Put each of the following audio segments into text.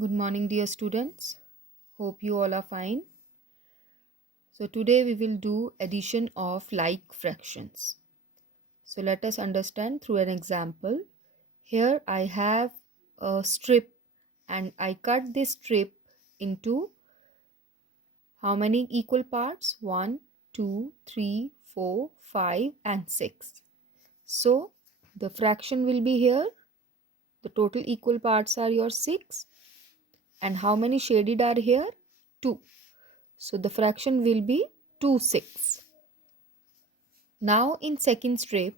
Good morning, dear students. Hope you all are fine. So, today we will do addition of like fractions. So, let us understand through an example. Here I have a strip and I cut this strip into how many equal parts? 1, 2, 3, 4, 5, and 6. So, the fraction will be here. The total equal parts are your 6. And how many shaded are here? 2. So the fraction will be 2 6. Now in second strip,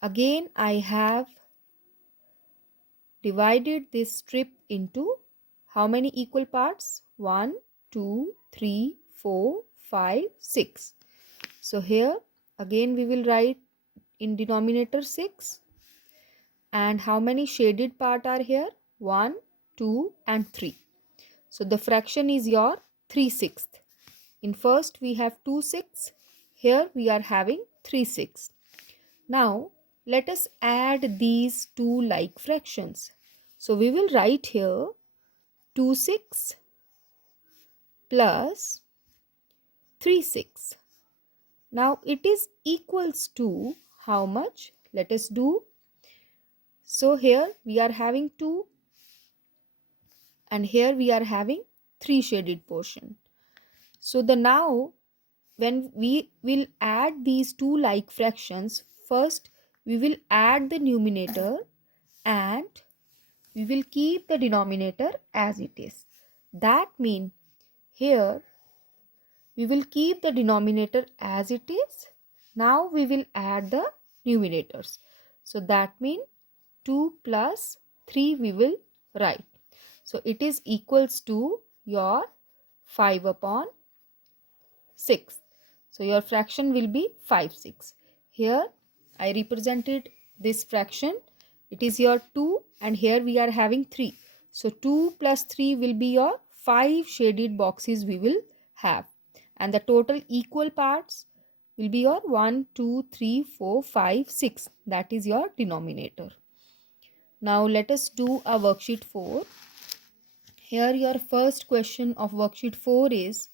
again I have divided this strip into how many equal parts? 1, 2, 3, 4, 5, 6. So here again we will write in denominator 6. And how many shaded part are here? 1, 2 and 3. So the fraction is your 3 sixth. In first we have 2 6. Here we are having 3 6. Now let us add these two like fractions. So we will write here 2 6 plus 3 6. Now it is equals to how much? Let us do. So here we are having 2 and here we are having 3 shaded portion. So the now when we will add these two like fractions, first we will add the numerator and we will keep the denominator as it is. That means here we will keep the denominator as it is. Now we will add the numerators. So that means 2 plus 3 we will write. So it is equals to your 5 upon 6. So your fraction will be 5 6. Here I represented this fraction. It is your 2 and here we are having 3. So 2 plus 3 will be your 5 shaded boxes we will have. And the total equal parts will be your 1, 2, 3, 4, 5, 6. That is your denominator. Now let us do a worksheet 4. Here your first question of worksheet 4 is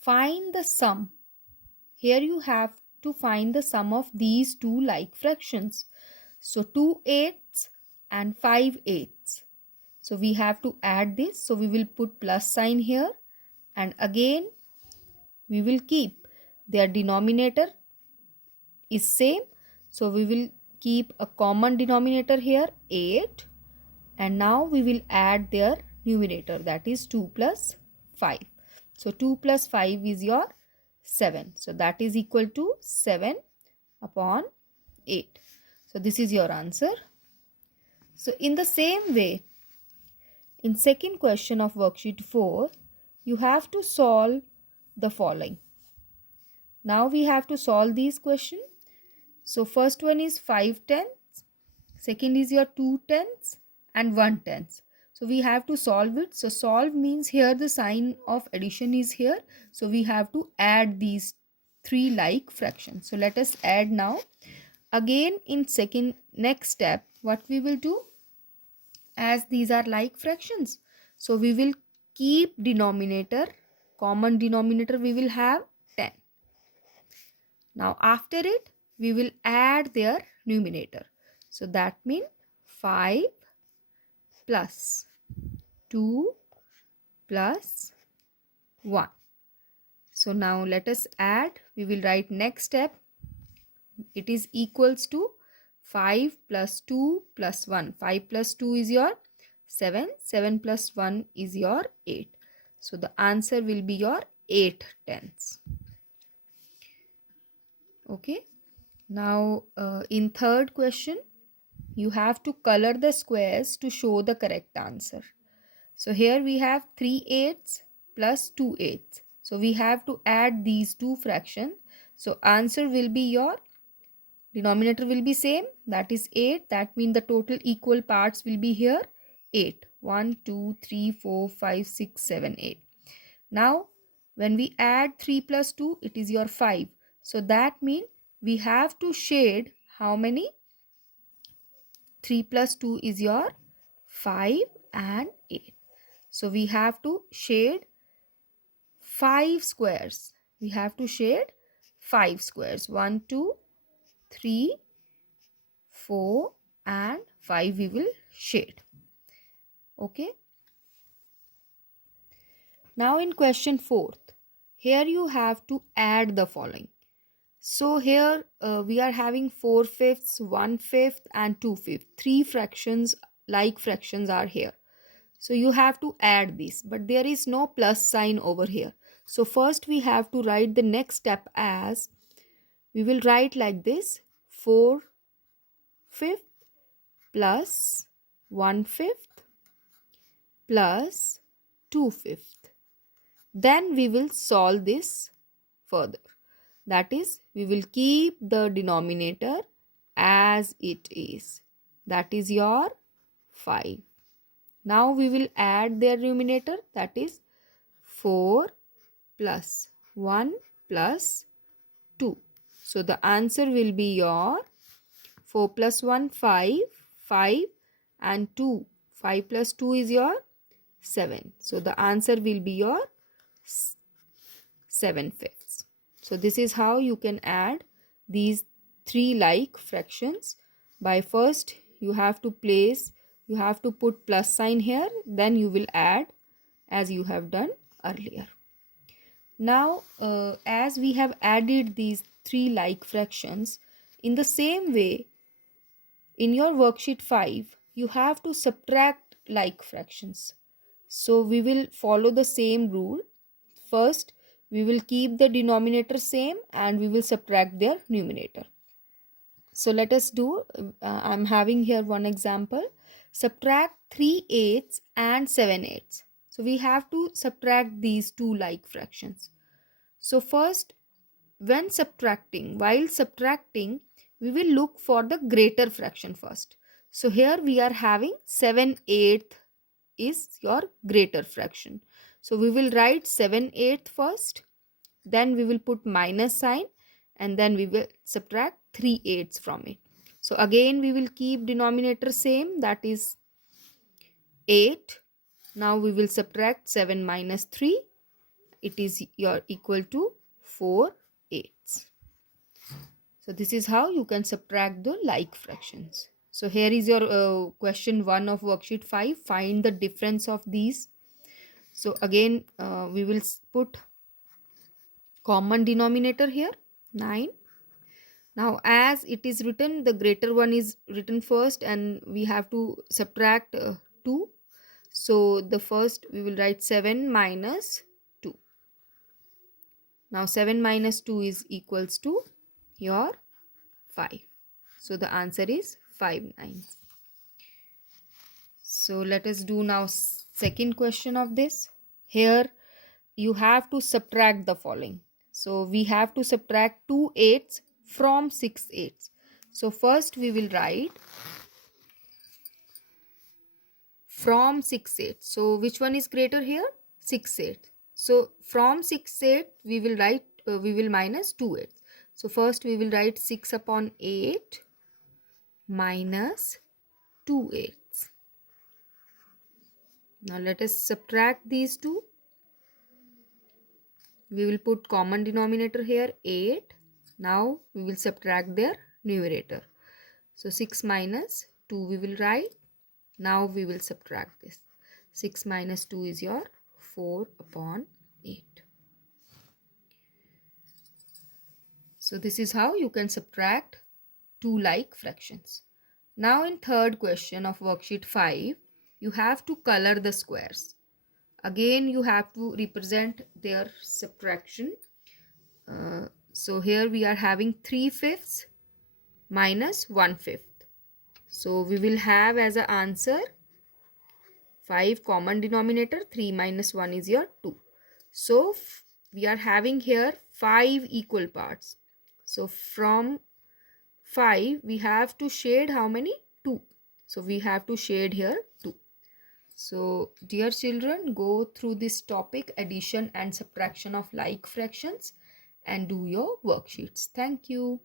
find the sum. Here you have to find the sum of these two like fractions. So 2 eighths and 5 eighths. So we have to add this. So we will put plus sign here and again we will keep their denominator is same. So we will keep a common denominator here 8 and now we will add their numerator that is 2 plus 5. So 2 plus 5 is your 7. So that is equal to 7 upon 8. So this is your answer. So in the same way, in second question of worksheet 4, you have to solve the following. Now we have to solve these questions. So first one is 5 tenths, second is your 2 tenths and 1 tenth. So we have to solve it. So solve means here the sign of addition is here. So we have to add these three like fractions. So let us add now. Again in next step what we will do, as these are like fractions, so we will keep denominator, common denominator we will have 10. Now after it we will add their numerator. So that means 5 plus 2 plus 1. So now let us add. We will write next step. It is equals to 5 plus 2 plus 1. 5 plus 2 is your 7. 7 plus 1 is your 8. So the answer will be your 8 tenths. Okay. Now in third question, you have to color the squares to show the correct answer. So here we have 3 eighths plus 2 eighths. So we have to add these two fractions. So answer will be your denominator will be same, that is 8. That means the total equal parts will be here 8. 1, 2, 3, 4, 5, 6, 7, 8. Now when we add 3 plus 2, it is your 5. So that means we have to shade how many? 3 plus 2 is your 5 and 8. So we have to shade 5 squares. We have to shade 5 squares. 1, 2, 3, 4 and 5 we will shade. Okay. Now in question 4th, here you have to add the following. So here we are having 4/5, 1/5 and 2/5. Three fractions, like fractions, are here. So you have to add this, but there is no plus sign over here. So first we have to write the next step as, we will write like this: 4/5 plus 1/5 plus 2/5. Then we will solve this further. That is, we will keep the denominator as it is. That is your 5. Now we will add their numerator, that is 4 plus 1 plus 2. So the answer will be your 4 plus 1, 5, 5 and 2. 5 plus 2 is your 7. So the answer will be your 7/5. So this is how you can add these three like fractions. By first you have to put plus sign here, then you will add as you have done earlier. Now as we have added these three like fractions, in the same way in your worksheet 5 you have to subtract like fractions. So we will follow the same rule. First we will keep the denominator same and we will subtract their numerator. So let us do, I'm having here one example. Subtract 3/8 and 7/8. So we have to subtract these two like fractions. So first, while subtracting, we will look for the greater fraction first. So here we are having 7/8 is your greater fraction. So we will write 7/8 first, then we will put minus sign and then we will subtract 3/8 from it. So again we will keep denominator same, that is 8. Now we will subtract 7 minus 3. It is your equal to 4/8. So this is how you can subtract the like fractions. So here is your question 1 of worksheet 5. Find the difference of these. So again we will put common denominator here, 9. Now as it is written, the greater one is written first and we have to subtract 2. So the first we will write 7 minus 2. Now 7 minus 2 is equals to your 5. So the answer is 5/9. So let us do now second question of this. Here you have to subtract the following. So we have to subtract 2/8 from 6/8. So first we will write from 6/8. So which one is greater here? 6/8. So from 6/8 we will write we will minus 2/8. So first we will write 6 upon 8 minus 2/8. Now let us subtract these two. We will put common denominator here, 8. Now we will subtract their numerator. So 6 minus 2 we will write. Now we will subtract this. 6 minus 2 is your 4 upon 8. So this is how you can subtract two like fractions. Now in third question of worksheet 5, you have to color the squares. Again you have to represent their subtraction. So here we are having 3/5 minus 1/5. So we will have as an answer 5 common denominator, 3 minus 1 is your 2. So we are having here 5 equal parts. So from 5 we have to shade how many? 2. So we have to shade here 2. So dear children, go through this topic, addition and subtraction of like fractions, and do your worksheets. Thank you.